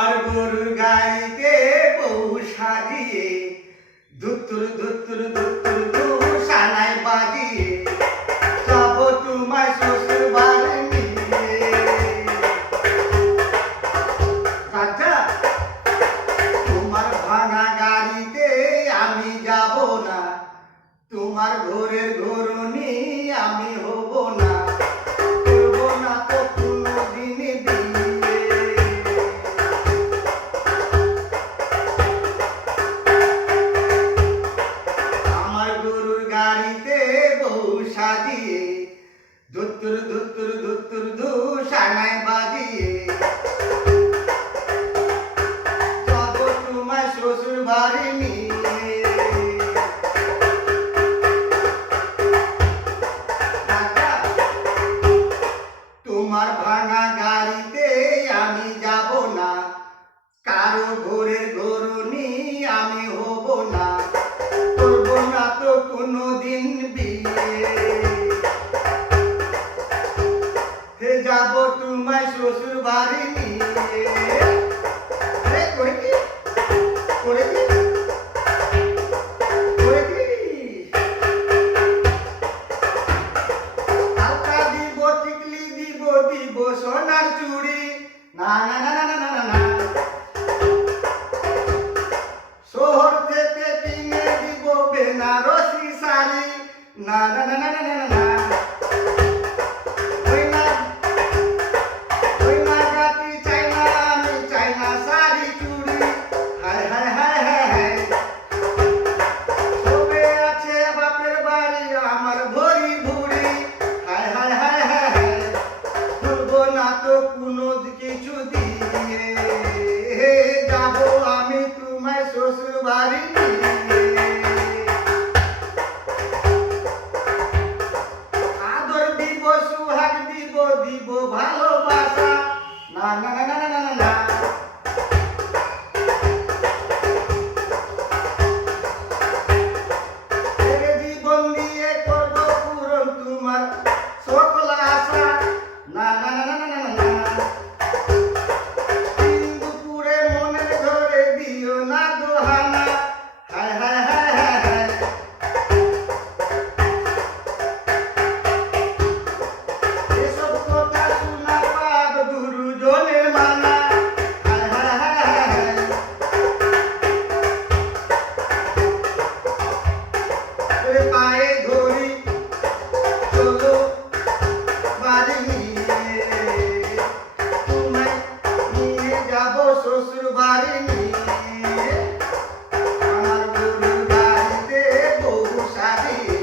আমার গরুর গাড়িতে বউ সাজিয়ে দুত্তুর দুত্তুর দুত্তুর দু সানাই বাজিয়ে যাব তোমায় শ্বশুর বাড়ি নিয়ে। রাজা তোমার ভাঙা গাড়িতে আমি যাব না, তোমার ঘরের ঘরনি আমি হব না, করব না তো কোনোদিন বিয়ে। আমার গরুর গাড়িতে বউ সাজিয়ে দুত্তুর দুত্তুর দুত্তুর দু সানাই বাজিয়ে যাব তোমায় শ্বশুর বাড়ি নিয়ে। তোমার ভাঙা গাড়িতে আমি যাব না, কারো ঘরের ঘরনি আমি হব না, করব না তো কোনোদিন বিয়ে। হে যাব তোমায় শ্বশুর বাড়ি নিয়ে। আরে করে কি করে কি করে কি হালকা দিব টিকলি দিব দিব সোনার চুড়ি, না না না না না না না। শহর থেকে কিনে দিব বেনারসি শাড়ি, না না না না না না না। ওই না ওই না গাতি চাই না আমি, চাই না শাড়ি চুড়ি, হায় হায় হায় হায় হায়। সবে আছে বাপের বাড়ি আমার ভরি ভুড়ি, হায় হায় হায় হায় হায়। ভুলবো না তো কোনো কিছু দিয়ে, যাব আমি তোমায় শ্বশুর বাড়ি নিয়ে। আদর দিব সুহাগ দিব দিব ভালোবাসা, না না না না না না না। ছেড়ে জীবন দিয়ে করব পূরণ তোমার সকল আশা, না না না না না না না। দিন দুপুরে মনের ঘরে দিও না দোহানা, হায় হায় হায় হায় হায়। এসব কথা শোনা পাপ গুরুজনের মানা, হায় হায় হায় হায় হায়। ওরে পায়ে ধরি চলো বাড়ি নিয়ে, তোমায় নিয়ে যাব শ্বশুর বাড়ি নিয়ে। আমার গরুর গাড়িতে বউ সাজিয়ে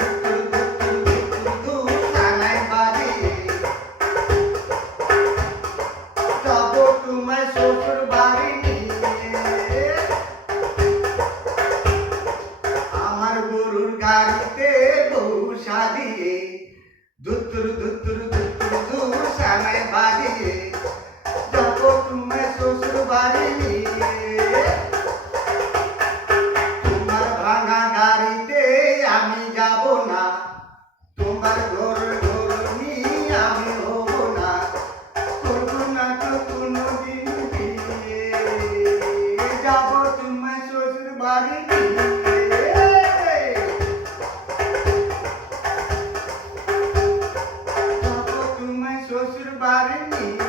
দুত্তুর দুত্তুর দুত্তুর দু সানাই বাজিয়ে যাব তোমায় শ্বশুর বাড়ি নিয়ে। আমার গরুর গাড়িতে বউ সাজিয়ে দুত্তুর দুত্তুর দুত্তুর দু সানাই বাজিয়ে যাব তোমায় শ্বশুর বাড়ি নিয়ে। তোমার ভাঙা গাড়িতে আমি যাব না, তোমার ঘর ঘরনি আমি হব না, করব না তো কোনোদিন বিয়ে। যাব তোমায় শ্বশুর বাড়ি নিয়ে। যাব তোমায় শ্বশুর বাড়ি নিয়ে।